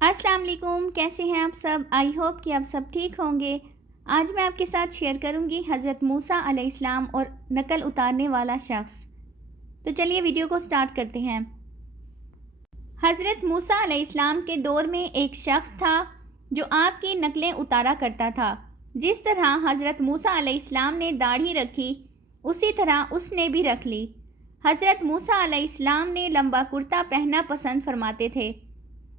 السلام علیکم، کیسے ہیں آپ سب؟ آئی ہوپ کہ آپ سب ٹھیک ہوں گے۔ آج میں آپ کے ساتھ شیئر کروں گی حضرت موسیٰ علیہ السلام اور نقل اتارنے والا شخص۔ تو چلیے ویڈیو کو سٹارٹ کرتے ہیں۔ حضرت موسیٰ علیہ السلام کے دور میں ایک شخص تھا جو آپ کی نقلیں اتارا کرتا تھا۔ جس طرح حضرت موسیٰ علیہ السلام نے داڑھی رکھی، اسی طرح اس نے بھی رکھ لی۔ حضرت موسیٰ علیہ السلام نے لمبا کرتا پہننا پسند فرماتے تھے۔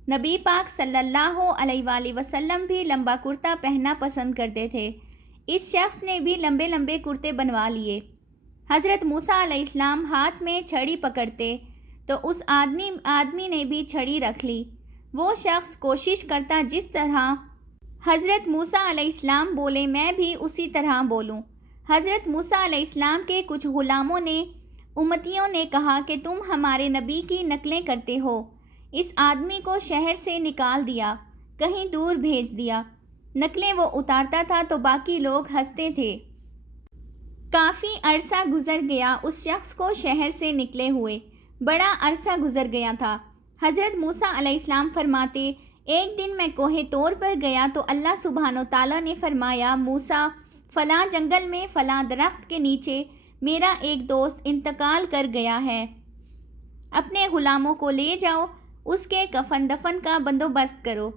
نبی پاک صلی اللہ علیہ وآلہ وسلم بھی لمبا کرتا پہننا پسند کرتے تھے۔ اس شخص نے بھی لمبے لمبے کرتے بنوا لیے۔ حضرت موسیٰ علیہ السلام ہاتھ میں چھڑی پکڑتے تو اس آدمی نے بھی چھڑی رکھ لی۔ وہ شخص کوشش کرتا جس طرح حضرت موسیٰ علیہ السلام بولے میں بھی اسی طرح بولوں۔ حضرت موسیٰ علیہ السلام کے کچھ غلاموں نے امتیوں نے کہا کہ تم ہمارے نبی کی نقلیں کرتے ہو۔ اس آدمی کو شہر سے نکال دیا، کہیں دور بھیج دیا۔ نقلیں وہ اتارتا تھا تو باقی لوگ ہنستے تھے۔ کافی عرصہ گزر گیا اس شخص کو شہر سے نکلے ہوئے، بڑا عرصہ گزر گیا تھا۔ حضرت موسیٰ علیہ السلام فرماتے ایک دن میں کوہ طور پر گیا تو اللہ سبحانہ وتعالیٰ نے فرمایا موسیٰ فلاں جنگل میں فلاں درخت کے نیچے میرا ایک دوست انتقال کر گیا ہے، اپنے غلاموں کو لے جاؤ، اس کے کفن دفن کا بندوبست کرو۔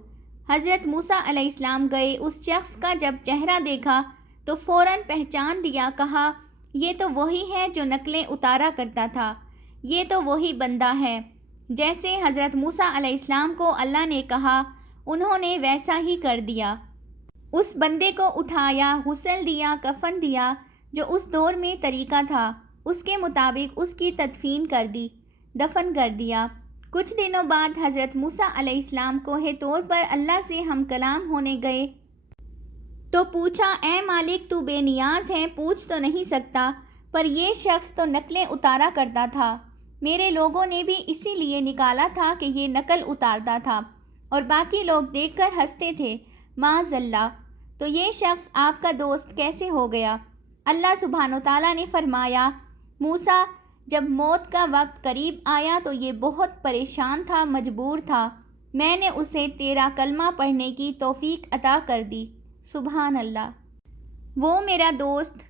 حضرت موسیٰ علیہ السلام گئے، اس شخص کا جب چہرہ دیکھا تو فوراً پہچان دیا، کہا یہ تو وہی ہے جو نقلیں اتارا کرتا تھا، یہ تو وہی بندہ ہے۔ جیسے حضرت موسیٰ علیہ السلام کو اللہ نے کہا انہوں نے ویسا ہی کر دیا۔ اس بندے کو اٹھایا، غسل دیا، کفن دیا، جو اس دور میں طریقہ تھا، اس کے مطابق اس کی تدفین کر دی، دفن کر دیا۔ کچھ دنوں بعد حضرت موسیٰ علیہ السلام کوہ طور پر اللہ سے ہم کلام ہونے گئے تو پوچھا اے مالک تو بے نیاز ہے، پوچھ تو نہیں سکتا، پر یہ شخص تو نقلیں اتارا کرتا تھا۔ میرے لوگوں نے بھی اسی لیے نکالا تھا کہ یہ نقل اتارتا تھا، اور باقی لوگ دیکھ کر ہنستے تھے۔ معاذ اللہ، تو یہ شخص آپ کا دوست کیسے ہو گیا؟ اللہ سبحانہ وتعالیٰ نے فرمایا موسیٰ جب موت کا وقت قریب آیا تو یہ بہت پریشان تھا، مجبور تھا، میں نے اسے تیرا کلمہ پڑھنے کی توفیق عطا کر دی۔ سبحان اللہ، وہ میرا دوست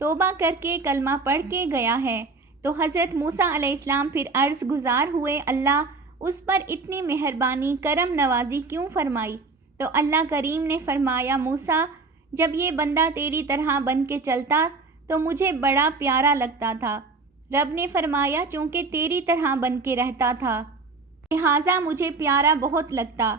توبہ کر کے کلمہ پڑھ کے گیا ہے۔ تو حضرت موسیٰ علیہ السلام پھر عرض گزار ہوئے اللہ اس پر اتنی مہربانی کرم نوازی کیوں فرمائی؟ تو اللہ کریم نے فرمایا موسیٰ جب یہ بندہ تیری طرح بن کے چلتا تو مجھے بڑا پیارا لگتا تھا۔ رب نے فرمایا چونکہ تیری طرح بن کے رہتا تھا لہٰذا مجھے پیارا بہت لگتا،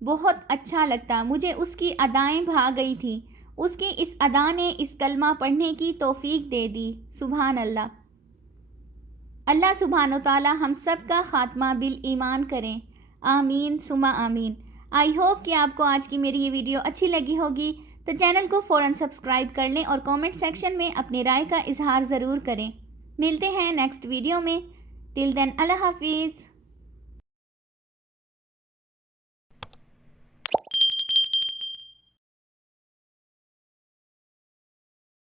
بہت اچھا لگتا، مجھے اس کی ادائیں بھا گئی تھیں، اس کی اس ادا نے اس کلمہ پڑھنے کی توفیق دے دی۔ سبحان اللہ۔ اللہ سبحانہ وتعالیٰ ہم سب کا خاتمہ بالایمان کریں، آمین ثم آمین۔ آئی ہوپ کہ آپ کو آج کی میری یہ ویڈیو اچھی لگی ہوگی، تو چینل کو فوراً سبسکرائب کر لیں اور کومنٹ سیکشن میں اپنی رائے کا اظہار ضرور کریں۔ ملتے ہیں نیکسٹ ویڈیو میں، ٹل دین اللہ حافظ۔